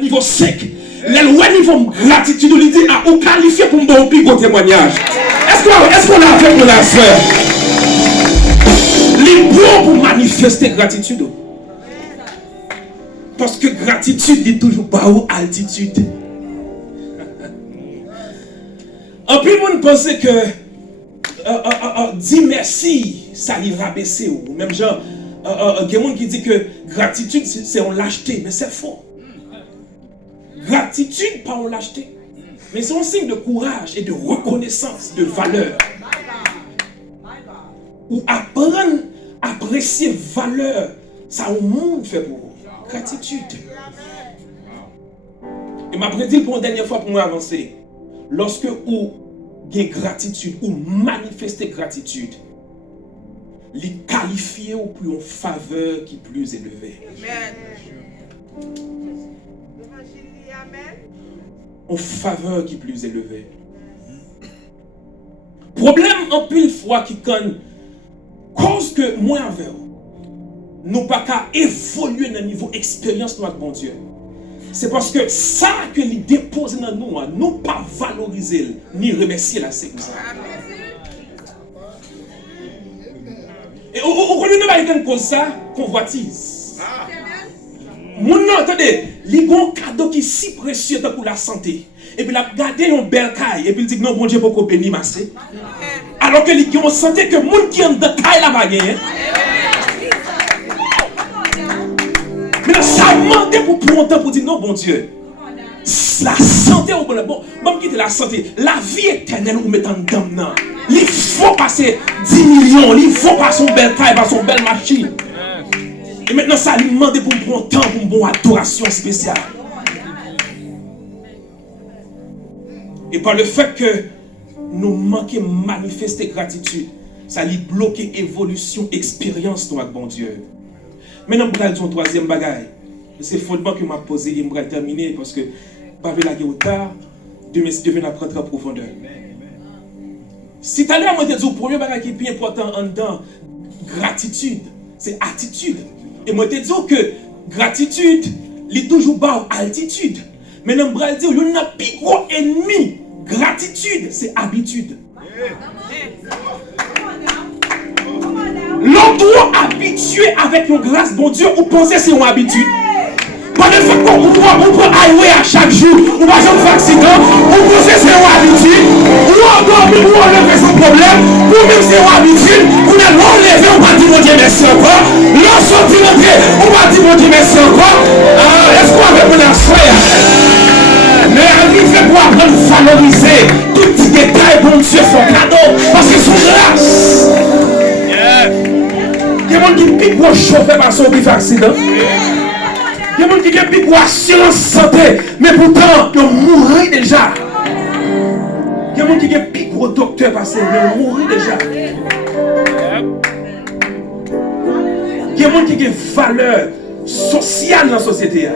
Niveau sec. Le niveau gratitude, il dit à ou qualifié pour me donner un témoignage. Est-ce qu'on a fait pour la soeur? Il est bon pour manifester gratitude. Parce que gratitude dit toujours pas où altitude. En plus, on pense que dire merci, ça lui rabaisser. Ou même genre, il y a des gens qui disent que gratitude, c'est on lâcheté, mais c'est faux. Gratitude, pas on lâcheté. Mais c'est un signe de courage et de reconnaissance, de valeur. Ou apprendre à apprécier valeur, ça au monde fait pour vous. Gratitude. Et m'a prédit pour une dernière fois pour moi avancer. Lorsque vous avez gratitude ou manifestez gratitude, les qualifier au plus en faveur qui est plus élevée. En faveur qui est plus élevée. Problème en pile fois qui conne cause que moi avec nous pas qu'à évoluer dans le niveau expérience notre bon Dieu. C'est parce que ça que nous déposons dans nous, nous pas valoriser ni remercier la c'est comme ça. Et on connaît pas quelqu'un comme ça, convoitise. Mon nom, attendez, il y a un cadeau qui est si précieux pour la santé. Et puis il a gardé une belle caille. Et puis il dit non, bon Dieu, pourquoi bénir massé. Alors que il y a une santé que mon qui est dans caille là bas gagné. Mais ça demande pour prendre un temps pour dire non, bon Dieu. La santé, bon, quitter la santé. La vie éternelle, vous mettez en dedans. Il faut passer 10 millions, il faut passer son belle caille, son belle machine. Et maintenant, ça lui demande pour prendre un temps pour une bonne adoration spéciale. Et par le fait que nous manquons de manifester gratitude, ça lui bloque l'évolution, expérience avec bon Dieu. Maintenant, je vais dire un troisième bagaille. C'est le fondement que je m'ai posé et je vais terminer parce que je vais la guerre au tard, demain, je vais apprendre en profondeur. Si tout à l'heure, je vais dire le premier bagaille qui est plus important en dedans, gratitude, c'est attitude. Et moi, je te dis que gratitude, il est toujours bas à altitude. Maintenant, je vais dire, il y a un plus gros ennemi. Gratitude, c'est habitude. L'endroit habitué avec une grâce, bon Dieu, vous pensez que c'est une habitude. Par le fait qu'on prend highway à chaque jour, on va jamais faire accident, vous pensez que c'est une habitude. Ou on dormit, ou on lève sans problème, ou même c'est une habitude, on est l'enlevé, on va dire mon Dieu merci encore. L'on sortit l'entrée, on va dire mon Dieu merci encore. Est-ce qu'on avait mon affaire? Mais arrivez pour apprendre à valoriser tout petit détail, bon Dieu, son cadeau, parce que son grâce. Il y a des gens qui piquent pour chauffer par son vif accident. Il y a des gens qui piquent pour assurance santé, mais pourtant, ils mourent déjà. Il y a des gens qui piquent pour docteur parce qu'ils mourent déjà. Il y a des gens qui ont valeur sociale dans la société.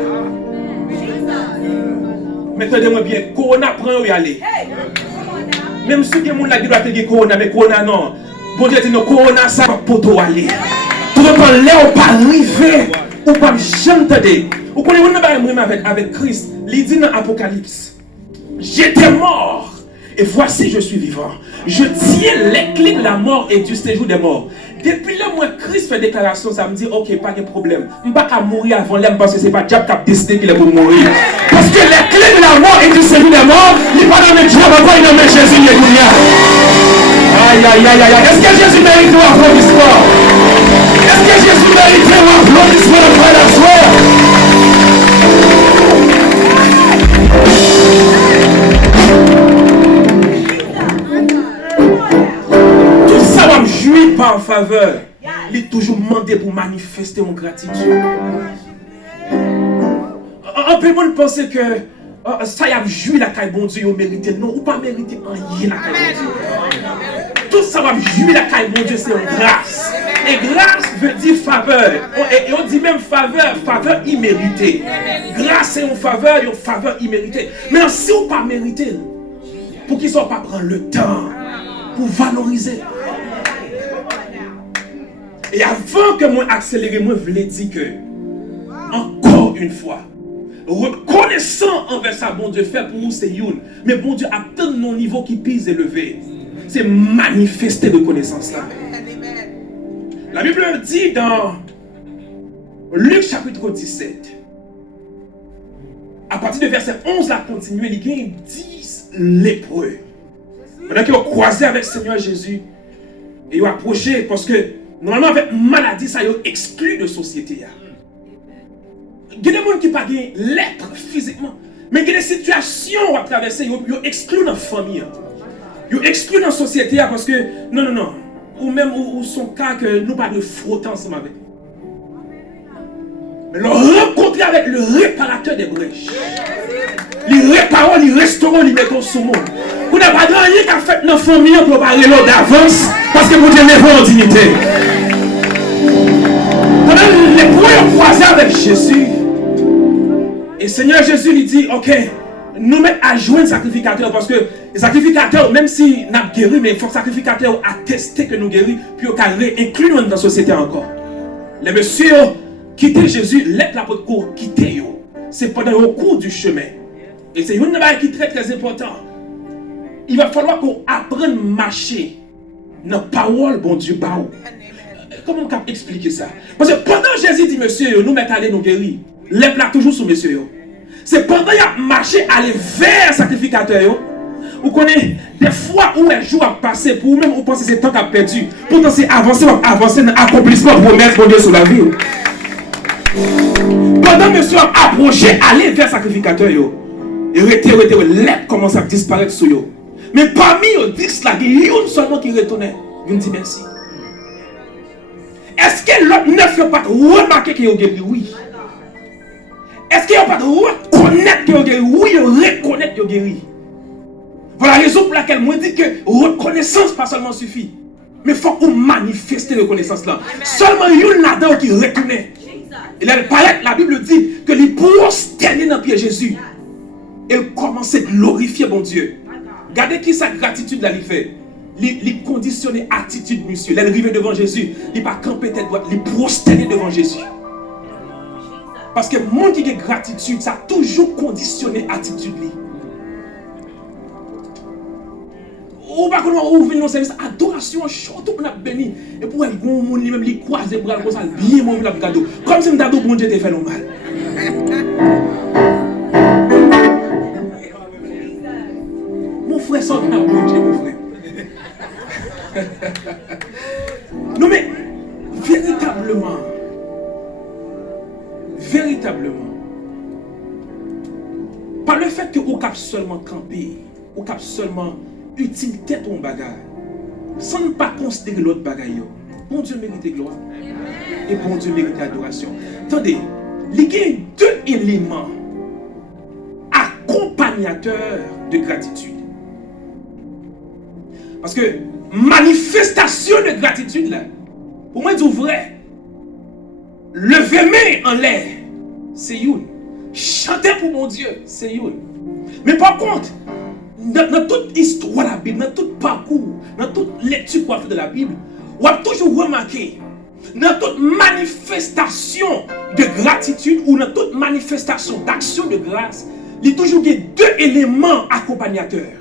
Mais attendez-moi bien, Corona prend où y aller. Même si il y a des gens qui doivent être Corona, mais Corona non. Bon Dieu dit non, Corona ça va pas pour aller. Tout le temps, là, on pas arriver, on pas chanter. Vous connaissez, on est avec Christ. Il dit dans l'Apocalypse, j'étais mort, et voici je suis vivant. Je tiens les clés de la mort et du séjour des morts. Depuis là, moi, Christ fait déclaration, ça me dit, ok, pas de problème. Je ne vais pas mourir avant l'homme parce que ce n'est pas Diable qui a décidé qu'il est pour mourir. Parce que les clés de la mort et du séjour des morts, il n'est pas dans le diable, encore il nomme Jésus, Aïe, aïe, aïe, aïe. Est-ce que Jésus mérite un applaudissement? Est-ce que Jésus mérite un applaudissement de frère la soeur? Tout ça va me jouir pas en faveur. Il est toujours demandé pour manifester mon gratitude. On peut penser que ça y a joué la caille bon Dieu, vous méritez. Non, vous pas mériter rien la caille bon Dieu. Tout ça va jouer la caille bon Dieu, c'est une grâce. Et grâce veut dire faveur. Et on dit même faveur, faveur imméritée. Grâce c'est une faveur imméritée. Mais si vous pas mérité, pour qu'ils ne soient pas prendre le temps pour valoriser. Et avant que moi accélère, moi je voulais dire que, encore une fois, reconnaissant envers ça, bon Dieu, fait pour nous, c'est une. Mais bon Dieu, atteindre nos niveaux qui pise élevé. C'est manifester reconnaissance là. La Bible dit dans Luc chapitre 17, à partir de verset 11, là, continuer, il y a 10 lépreux. Pendant qu'ils ont croisé avec le Seigneur Jésus, et ils ont approché, parce que normalement, avec maladie, ça ils ont exclu de société. Il y a des gens qui n'ont pas l'être physiquement, mais il y a des situations à traverser, ils ont exclu dans la famille. Ils ont exclu dans la société parce que, non, ou même ou son cas que nous pas de frotter ensemble avec. Mais le rencontrer avec le réparateur des brèches. Les réparons, les restaurants, les mettons sur le monde. Vous n'avez pas rien qu'à faire dans la famille pour parler l'autre d'avance parce que vous devez vous en dignité. Pendant les premiers croisés avec Jésus, et Seigneur Jésus lui dit, ok, nous mettons à joindre sacrificateur parce que les sacrificateurs, même si nous avons guéri, mais il faut que les sacrificateurs attestent que nous guéris, puis ils ont réinclus dans la société encore. Les messieurs quitter Jésus, l'être la porte court, quitter. C'est pendant le cours du chemin. Et c'est une chose qui est très très important. Il va falloir qu'on apprenne à marcher dans la parole, bon Dieu, bah. Comment on peut expliquer ça? Parce que pendant Jésus dit, monsieur, nous mettons aller nous guérir, l'être là toujours sur monsieur. C'est pendant qu'il a marché aller vers le sacrificateur. Vous connaissez des fois où un jour a passé pour vous-même, vous pensez que c'est temps qu'a perdu. Pourtant, c'est avancer dans l'accomplissement de promesse pour Dieu sur la vie. Pendant que monsieur a approché, aller vers le sacrificateur, et l'être commence à disparaître sur eux. Mais parmi eux, 10 là, il y a une seulement qui retournait. Il me dit merci. Est-ce que l'autre 9 n'a pas remarqué qu'il y a guéri? Oui. Est-ce qu'il n'y a pas de reconnaître qu'il y a guéri? Oui, reconnaître qu'il y a guéri. Voilà la raison pour laquelle moi je dis que reconnaissance pas seulement suffit. Mais il faut qu'on manifeste la reconnaissance là. Seulement il y a là-dedans qui retournait. Et là, la Bible dit que les prosterner dans le pied de Jésus. Et commencer à glorifier mon Dieu. Regardez qui sa gratitude là il fait. Il conditionne attitude, monsieur. Il arrive devant Jésus. Il va camper tête droite. Il prosterner devant Jésus. Parce que le monde qui a gratitude, ça a toujours conditionné attitude. Ou pas comment on vient dans service adoration, tout on a béni. Et pour un bon monde, même les croiser les bras comme ça, bien mon la cadeau. Comme si m'dado bon Dieu te fait normal. Mon frère sort dans bon Dieu, mon frère. Non mais véritablement, par le fait que vous cap seulement camper, vous cap seulement utilité ton bagage, sans ne pas considérer l'autre bagage, bon Dieu mérite gloire et bon Dieu mérite adoration. Attendez, il y a deux éléments accompagnateurs de gratitude. Parce que manifestation de gratitude là, pour moi, c'est vrai. Lever main en l'air, c'est une. Chanter pour mon Dieu, c'est une. Mais par contre, dans toute histoire de la Bible, dans tout parcours, dans toute lecture qu'on fait de la Bible, on a toujours remarqué, dans toute manifestation de gratitude ou dans toute manifestation d'action de grâce, il y a toujours deux éléments accompagnateurs.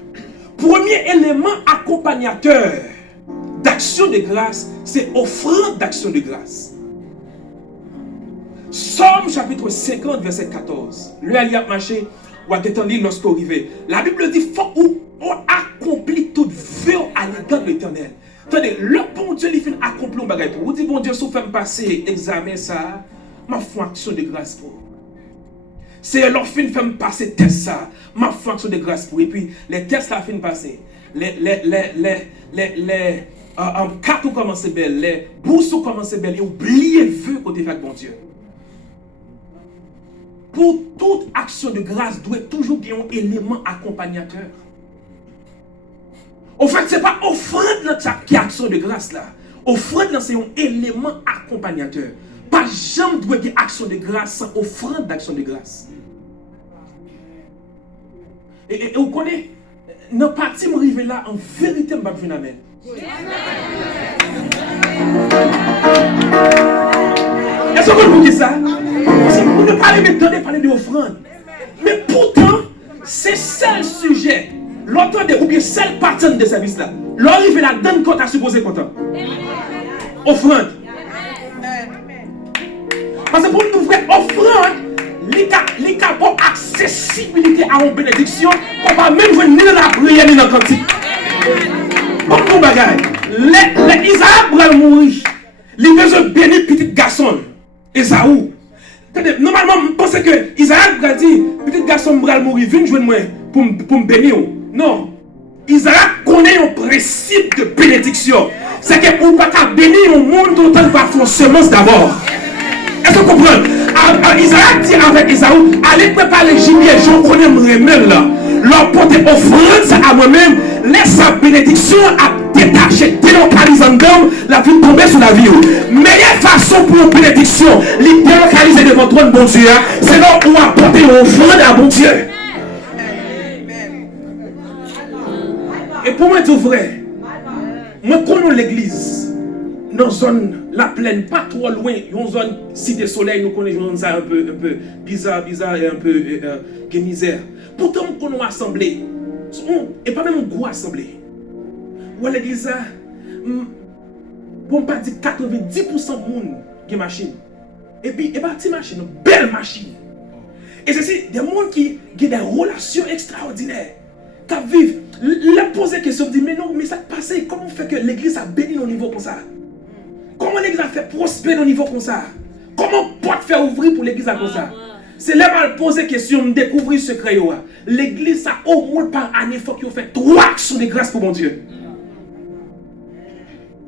Premier élément accompagnateur d'action de grâce, c'est offrande d'action de grâce. Somme chapitre 50, verset 14. Le allié a marché, ou a détendu lorsqu'on arrivait. La Bible dit, faut qu'on accomplit toute vœu à l'égard de l'Éternel. Attendez, le bon Dieu, il fait accomplir un bagage pour vous. Dit, bon Dieu, si vous faites passer examen, ça, ma foi action de grâce pour. C'est leur fin fait passer test ça, ma foi action de grâce pour. Et puis, les tests la fin passer. En quatre ou commence belle, les bourses ou commence belle, et oubliez le vœu côté fait bon Dieu. Pour toute action de grâce, doit toujours y avoir un élément accompagnateur. En fait, ce n'est pas offrande qui est action de grâce là. Offrande c'est un élément accompagnateur. Pas jamais doit y avoir action de grâce sans offrande d'action de grâce. Et vous connaissez, nos parties m'arrivent là, en vérité, je ne vais pas venir amen. Est-ce que vous dites ça? Si vous ne parlez pas de parler d'offrande. Mais pourtant, c'est seul sujet. L'autre ou bien seul partenaire de service là. L'arrivée la donne quand tu as supposé content. Offrande. Parce que pour nous ouvrir offrande, les cas pour accessibilité à une bénédiction, on va même venir ni dans la prière ni dans le cantique. Bon, bon bagage. Les Isaac va mourir. Les besoins bénir petit garçon. Esaou. Normalement, je pense que Isaac va dire petit garçon va mourir. Viens jouer moi pour me bénir. Non. Isaac connaît un principe de bénédiction. C'est que pour ne pas bénir au monde, autant il va faire semence d'abord. Est-ce que vous comprenez? Isaac dit avec Esaou, allez préparer les gibier, je connais moi-même là. Leur porter offrande à moi-même, laisse sa bénédiction à détacher, délocaliser d'homme, la vie tomber sur la vie. Meilleure façon pour une bénédiction, les délocaliser devant toi, bon Dieu, c'est là où apporter une offrande à bon Dieu. Et pour moi, c'est vrai, moi, connais l'église, dans une zone, la plaine, pas trop loin, une zone cité soleil, nous connaissons ça un peu bizarre et un peu misère. Pourtant, nous connaissons assemblée, et pas même une grosse assemblée. Ou à l'église, bon, pas dire 90% de monde qui machine. Et puis, et pas petite machine, une belle machine. Et c'est des gens qui ont des relations extraordinaires. Qui vivent. La poser la question, dit mais non, mais ça passe, comment fait que l'église a béni au niveau comme ça? Comment l'église a fait prospérer au niveau comme ça? Comment porte faire ouvrir pour l'église comme ça? C'est là que je pose la question, de découvrir ce secret. L'église a au moins par année, il faut qu'il fait 3 actions de grâce pour mon Dieu.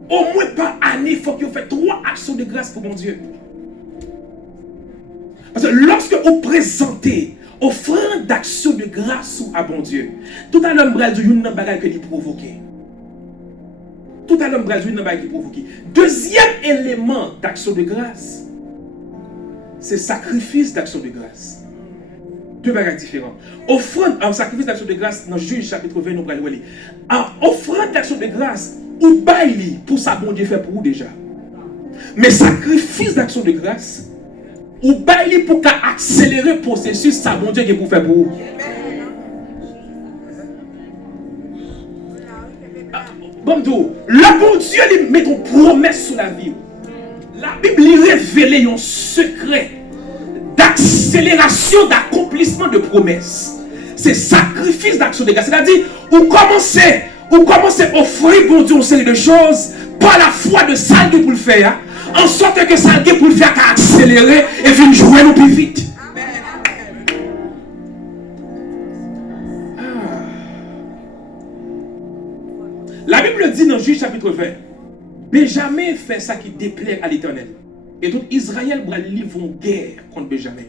Au moins par année, il faut qu'il fait 3 actions de grâce pour mon Dieu. Parce que lorsque vous présentez offrande d'action de grâce à bon Dieu, tout à l'heure, je vais vous dire que vous provoquez. Tout à l'heure, je vais vous dire que vous provoquez. Deuxième élément d'action de grâce, c'est sacrifice d'action de grâce. 2 bagages différents. Offrande, en sacrifice d'action de grâce, dans Juge chapitre 20, nous allons lire. En offrande d'action de grâce, ou baille pour ça, bon Dieu fait pour vous déjà. Mais sacrifice d'action de grâce, ou baille pour accélérer le processus, ça, bon Dieu qui pour faire pour vous. Bon Dieu, le bon Dieu lui met une promesse sur la vie. La Bible lui révèle un secret d'accélération, d'accomplissement de promesses. C'est sacrifice d'action de grâce. C'est-à-dire, vous commencez à offrir pour Dieu une série de choses par la foi de ça pour le faire, en sorte que ça pour le faire qu'à accélérer et venir jouer nous plus vite. La Bible dit dans Juge chapitre 20, Benjamin fait ça qui déplaît à l'Éternel. Et donc Israël va livrer une guerre contre Benjamin.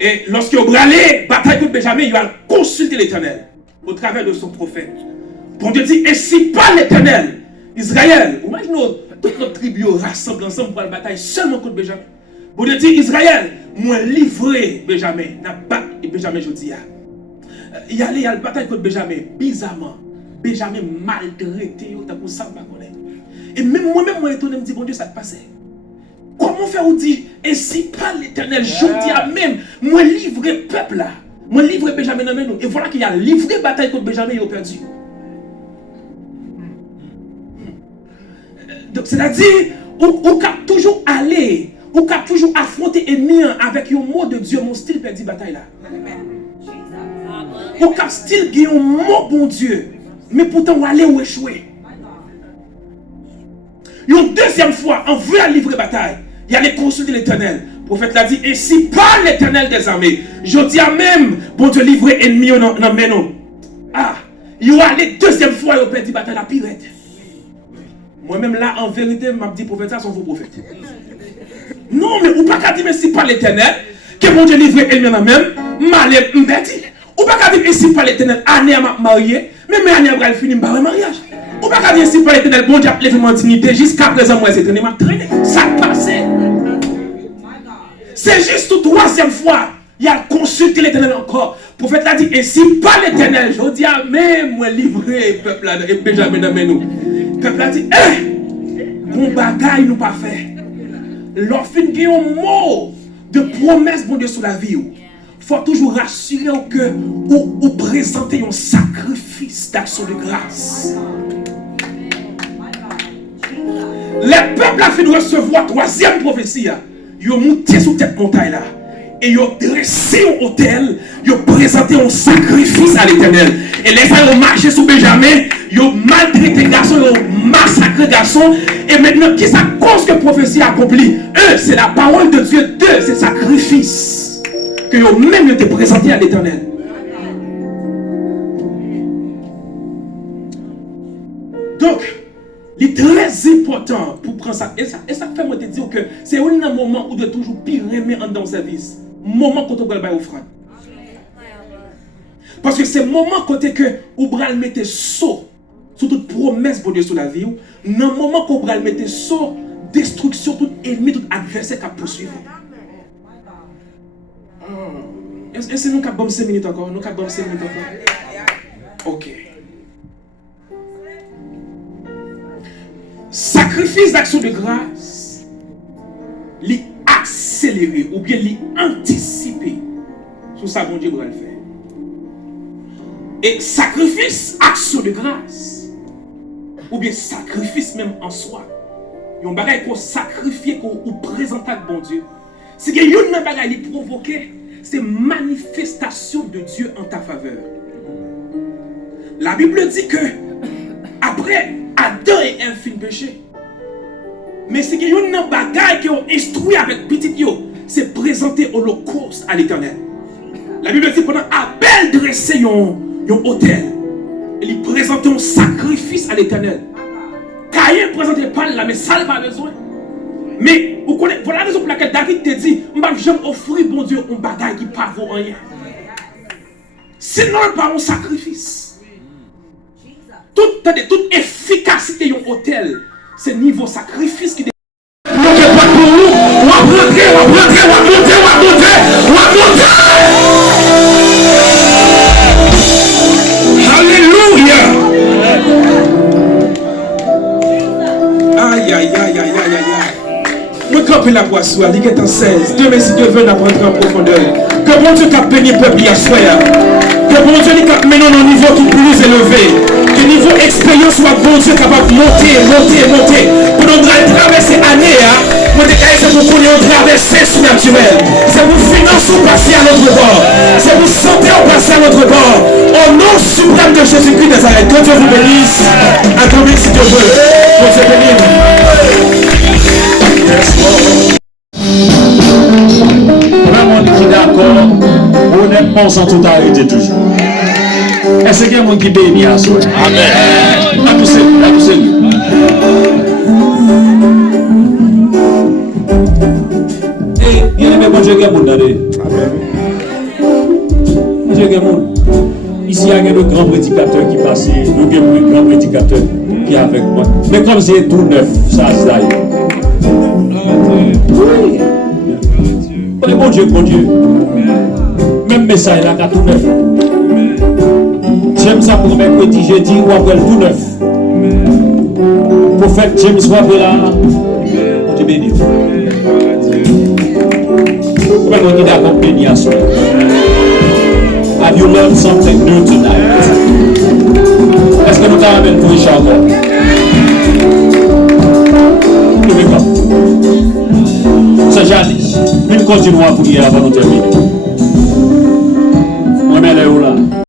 Et lorsque vous allez bataille contre Benjamin, il va consulter l'Éternel au travers de son prophète. Bon Dieu dit, ainsi pas l'Éternel, Israël, imaginez toute notre tribu rassemble ensemble pour la bataille seulement contre Benjamin. Bon Dieu dit, Israël, moi livré Benjamin, n'a pas Benjamin je dis. Il y a la bataille contre Benjamin, bizarrement. Benjamin maltraité, pour ça, et même moi-même, moi étonné, me dit, bon Dieu, ça te passe. Comment faire ou dire, ainsi pas l'Éternel, je dis à même, moi livrer peuple là, moi livrer Benjamin dans nous, et voilà qu'il a livré bataille contre Benjamin, il a perdu. Donc c'est-à-dire, on cap toujours aller, on cap toujours affronter ennemi avec un mot de Dieu, mon style perdu bataille là. On cap style qui un mot bon Dieu. Mais pourtant, on allait ou échouer. Une deuxième fois, on veut livrer bataille. Il y a les consulter l'Éternel. Le prophète l'a dit, ainsi parle l'Éternel des armées. Je dis à même, bon Dieu, livrer ennemi dans nous. Ah, il a allé deuxième fois, il a perdu bataille la pirate. Moi-même là, en vérité, m'a dit prophète, ça sont vos prophètes. Non, mais ou pas qu'à dire, mais si pas l'Éternel, que bon Dieu livre ennemi dans même, malé m'beti. Ou pas qu'à dire, ainsi pas l'Éternel, année à ma mariée. Mais année après, fini par un mariage. Ou pas qu'à dire si pas l'Éternel, bon Dieu a levé mon dignité, jusqu'à présent, moi, c'est m'a traîné. Ça passait. C'est juste la troisième fois, il a consulté l'Éternel encore. Le prophète l'a dit, et si pas l'Éternel, je dis à même, moi, livré, peuple là, et Benjamin dans nous. Le peuple a dit, mon bagaille nous pas fait. Leur fin qui un mot de promesse, bon Dieu, sur la vie. faut toujours rassurer que ou présenter un sacrifice d'action de grâce. Les peuples a fait de recevoir troisième prophétie. Ils ont monté sous cette montagne là. Et ils ont dressé un hôtel, ils ont présenté un sacrifice à l'Éternel. Et les gens ont marché sous Benjamin, ils ont maltraité les garçons, ils ont massacré les garçons. Et maintenant, qui ça cause que la prophétie accomplie? Un, c'est la parole de Dieu. Deux, c'est le sacrifice que ils ont même été présenté à l'Éternel. Donc, il est très important pour prendre ça. Et ça fait moi te dire que c'est un moment où de toujours pire aimer dans le service. Moment quand on va le offrande. Parce que c'est moment côté que on va le mettre saut sur toute promesse pour Dieu sur la vie. Dans le moment qu'on va le mettre saut destruction, tout ennemi, tout adversaire qui a poursuivi. Est-ce que nous avons 5 minutes encore? Nous avons 5 minutes encore? Ok. Sacrifice d'action de grâce, les accélérer ou bien les anticiper sur ça, mon Dieu va le faire. Et sacrifice, action de grâce, ou bien sacrifice même en soi, il y a un bagage qu'on sacrifie, qu'on présente à bon Dieu. C'est qu'il y a un bagage qui provoque, c'est manifestation de Dieu en ta faveur. La Bible dit que après Adam et un fin péché. Mais c'est qu'il y a un bagage qui ont instruit avec petit yo, c'est présenter holocauste à l'Éternel. La Bible dit pendant Abel dressait un hôtel, il présentait un sacrifice à l'Éternel. Caïn ne présentait pas là, mais ça n'a pas besoin. Mais vous connaissez, voilà la raison pour laquelle David te dit, je vais offrir bon Dieu un bagage qui ne vaut rien. Sinon, pas un sacrifice. Toute efficacité d'un hôtel, c'est niveau sacrifice qui dépend. Alléluia. Aïe, aïe, aïe, aïe, aïe, aïe, aïe. Moi, quand la poisson, il est en 16. Demain, si Dieu veut, rentrer en profondeur. Que bon Dieu t'a béni, peuple, à soi. Que bon Dieu t'a mené dans un niveau tout plus élevé. Que niveau expérience soit bon Dieu capable de monter. Pour nous traverser l'année, pour nous traverser surnaturel. C'est vous financer passer à l'autre bord. C'est vous santé passer à l'autre bord. Au nom suprême de Jésus-Christ de Nazareth. Que Dieu vous bénisse. Attendez si Dieu veut. Que Dieu bénisse. Vraiment, qui est d'accord, honnêtement, sans tout arrêter toujours. Est-ce qu'il y a un monde qui bénit à soi? Amen. À tous ces et bien aimé, bon Dieu, il y a un monde. Dieu, il y a un monde. Ici, il y a de grands prédicateurs qui passent, nous avons un grand prédicateur qui est avec moi. Mais comme c'est tout neuf, ça se d'ailleurs. Oui. Bon Dieu, bon Dieu. Même message là, tout neuf. J'aime ça pour mercredi, jeudi, ou après tout neuf. Prophète James, ou après là. On te bénit. Comment on dit d'accord, béni à soi. Have you learned something new tonight? Est-ce que nous avons pour Richard encore? C'est Janice. Nous continuons à prier avant de terminer.